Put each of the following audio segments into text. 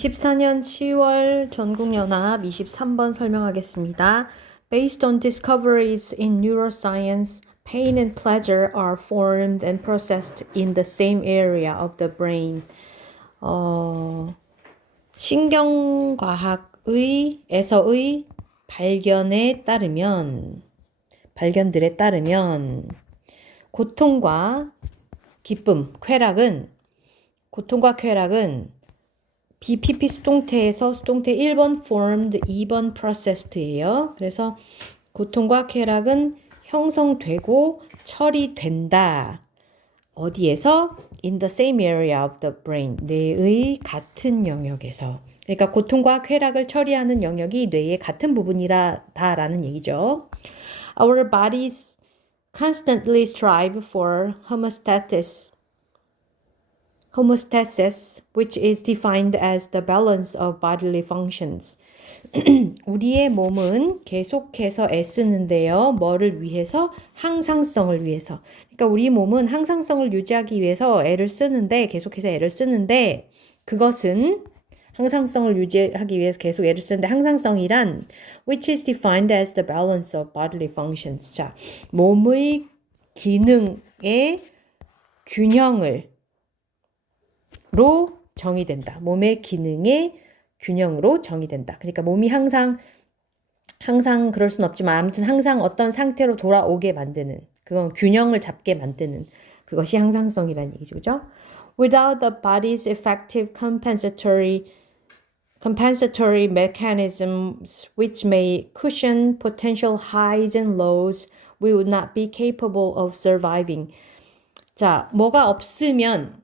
14년 10월 전국연합 23번 설명하겠습니다. Based on discoveries in neuroscience, pain and pleasure are formed and processed in the same area of the brain. 신경과학에서의 발견들에 따르면 고통과 쾌락은 BPP 수동태에서 수동태 1번 formed, 2번 processed예요. 그래서 고통과 쾌락은 형성되고 처리된다. 어디에서? In the same area of the brain. 뇌의 같은 영역에서. 그러니까 고통과 쾌락을 처리하는 영역이 뇌의 같은 부분이다라는 얘기죠. Our bodies constantly strive for homeostasis, which is defined as the balance of bodily functions. 우리의 몸은 계속해서 애쓰는데요. 뭐를 위해서? 항상성을 위해서. 그러니까 우리 몸은 항상성을 유지하기 위해서 계속해서 애를 쓰는데, 그것은 항상성을 유지하기 위해서 계속 애를 쓰는데, 항상성이란 which is defined as the balance of bodily functions. 자, 몸의 기능의 균형으로 정의된다. 몸의 기능의 균형으로 정의된다. 그러니까 몸이 항상 그럴 순 없지만 아무튼 항상 어떤 상태로 돌아오게 만드는, 그건 균형을 잡게 만드는 그것이 항상성이라는 얘기죠. 그죠? Without the body's effective compensatory mechanisms which may cushion potential highs and lows, we would not be capable of surviving. 자, 뭐가 없으면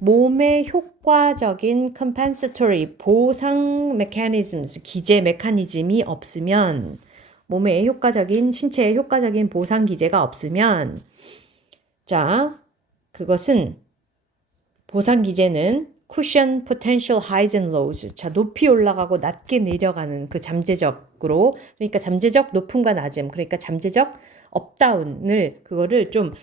몸의 효과적인 compensatory 보상 mechanisms, 기제 메커니즘이 없으면, 몸의 신체의 효과적인 보상 기제가 없으면, 자, 그것은 보상 기제는 cushion potential highs and lows. 자, 높이 올라가고 낮게 내려가는 그 잠재적으로, 그러니까 잠재적 높음과 낮음, 그러니까 잠재적 업다운을 그거를 좀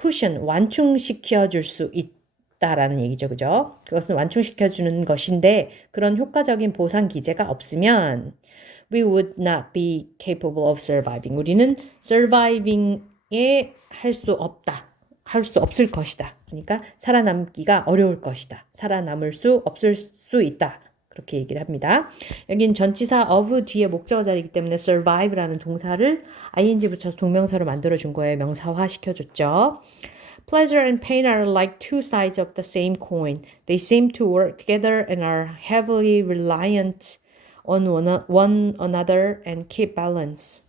cushion 완충시켜 줄 수 있다라는 얘기죠. 그죠? 그것은 완충시켜 주는 것인데 그런 효과적인 보상 기제가 없으면 we would not be capable of surviving. 우리는 surviving에 할 수 없을 것이다. 그러니까 살아남기가 어려울 것이다. 살아남을 수 없을 수 있다. 그렇게 얘기를 합니다. 여긴 전치사 of 뒤에 목적어 자리이기 때문에 survive라는 동사를 ing 붙여서 동명사로 만들어준 거예요. 명사화 시켜줬죠. Pleasure and pain are like two sides of the same coin. They seem to work together and are heavily reliant on one another and keep balance.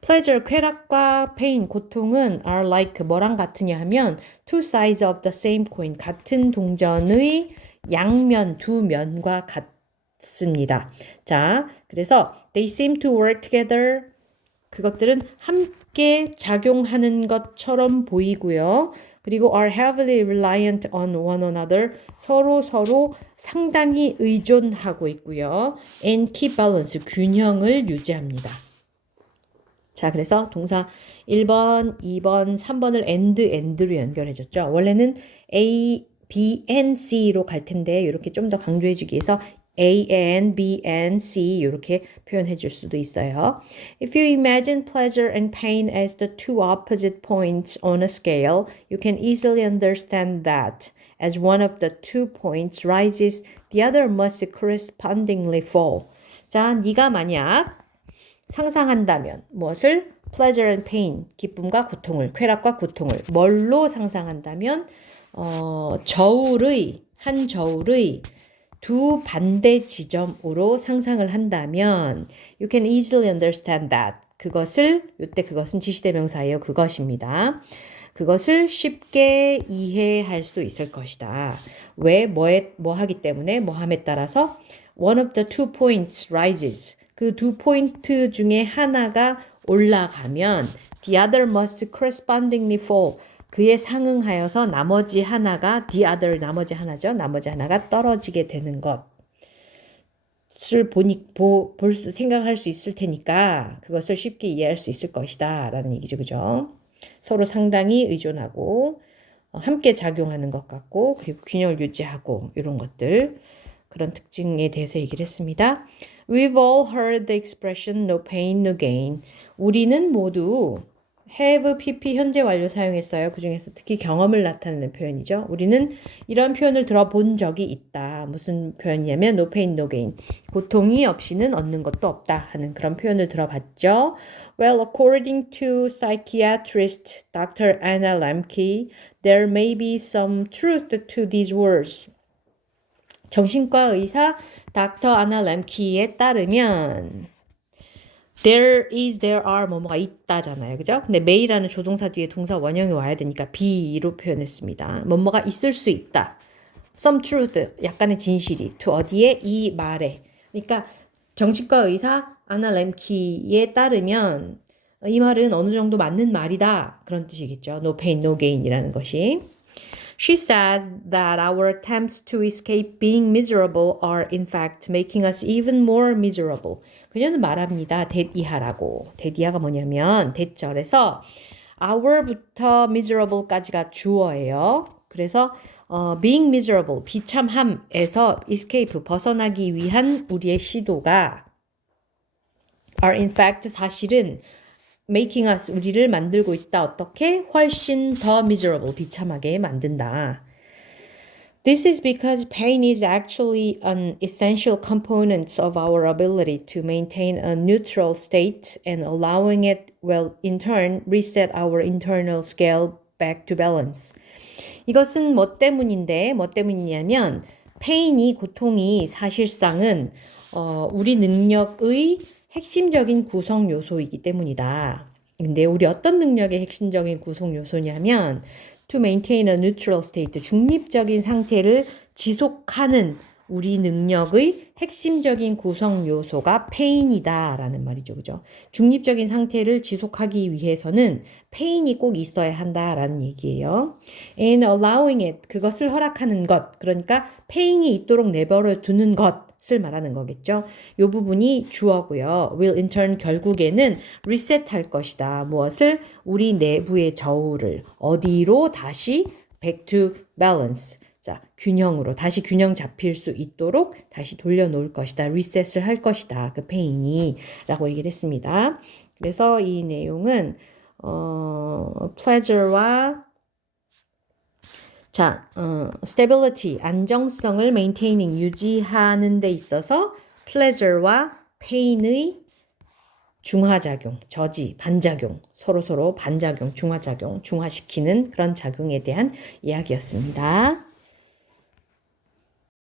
Pleasure, 쾌락과 pain, 고통은 are like 뭐랑 같으냐 하면 two sides of the same coin, 같은 동전의 양면, 두 면과 같습니다. 자, 그래서 they seem to work together, 그것들은 함께 작용하는 것처럼 보이고요. 그리고 are heavily reliant on one another, 서로 상당히 의존하고 있고요. and keep balance, 균형을 유지합니다. 자, 그래서 동사 1번, 2번, 3번을 and로 연결해줬죠. 원래는 A, B, and C로 갈 텐데 이렇게 좀 더 강조해주기 위해서 A and B and C 이렇게 표현해 줄 수도 있어요. If you imagine pleasure and pain as the two opposite points on a scale, you can easily understand that as one of the 2 points rises, the other must correspondingly fall. 자, 네가 만약 상상한다면 무엇을? pleasure and pain, 기쁨과 고통을, 쾌락과 고통을 뭘로 상상한다면 한 저울의 두 반대 지점으로 상상을 한다면 you can easily understand that. 이때 그것은 지시대명사예요. 그것입니다. 그것을 쉽게 이해할 수 있을 것이다. 왜? 뭐 하기 때문에? 뭐 함에 따라서 one of the 2 points rises. 그 두 포인트 중에 하나가 올라가면 the other must correspondingly fall. 그에 상응하여서 나머지 하나가 나머지 하나가 떨어지게 되는 것을 생각할 수 있을 테니까 그것을 쉽게 이해할 수 있을 것이다 라는 얘기죠. 그죠? 서로 상당히 의존하고 함께 작용하는 것 같고 그리고 균형을 유지하고 이런 것들 그런 특징에 대해서 얘기를 했습니다. We've all heard the expression no pain, no gain. 우리는 모두 have, pp 현재 완료 사용했어요. 그중에서 특히 경험을 나타내는 표현이죠. 우리는 이런 표현을 들어본 적이 있다. 무슨 표현이냐면 no pain, no gain. 고통이 없이는 얻는 것도 없다 하는 그런 표현을 들어봤죠. Well, according to psychiatrist Dr. Anna Lemke, there may be some truth to these words. 정신과 의사 닥터 아나 램키에 따르면 there is, there are 뭐뭐가 있다잖아요. 그죠? 근데 may라는 조동사 뒤에 동사 원형이 와야 되니까 be로 표현했습니다. 뭐뭐가 있을 수 있다. some truth, 약간의 진실이. to 어디에? 이 말에. 그러니까 정신과 의사 아나 램키에 따르면 이 말은 어느 정도 맞는 말이다. 그런 뜻이겠죠. No pain, no gain이라는 것이. She says that our attempts to escape being miserable are in fact making us even more miserable. 그녀는 말합니다. 대이하라고. 대이하가 뭐냐면 대절에서 our부터 miserable까지가 주어예요. 그래서 being miserable, 비참함에서 escape, 벗어나기 위한 우리의 시도가 are in fact 사실은 making us, 우리를 만들고 있다. 어떻게? 훨씬 더 miserable, 비참하게 만든다. This is because pain is actually an essential component of our ability to maintain a neutral state and allowing it will in turn reset our internal scale back to balance. 이것은 뭐 때문인데, 뭐 때문이냐면 pain이, 고통이 사실상은 우리 능력의 핵심적인 구성 요소이기 때문이다. 근데 우리 어떤 능력의 핵심적인 구성 요소냐면 to maintain a neutral state, 중립적인 상태를 지속하는 우리 능력의 핵심적인 구성 요소가 pain이다라는 말이죠. 그죠? 중립적인 상태를 지속하기 위해서는 pain이 꼭 있어야 한다라는 얘기예요. And allowing it, 그것을 허락하는 것, 그러니까 pain이 있도록 내버려 두는 것을 말하는 거겠죠. 이 부분이 주어고요. will in turn 결국에는 reset할 것이다. 무엇을? 우리 내부의 저울을 어디로 다시 back to balance. 자, 균형으로 다시 균형 잡힐 수 있도록 다시 돌려놓을 것이다. 리셋을 할 것이다. 그 페인이 라고 얘기를 했습니다. 그래서 이 내용은 pleasure와 stability, 안정성을 maintaining, 유지하는 데 있어서 pleasure와 pain의 중화작용, 저지, 반작용, 서로서로 반작용, 중화작용, 중화시키는 그런 작용에 대한 이야기였습니다.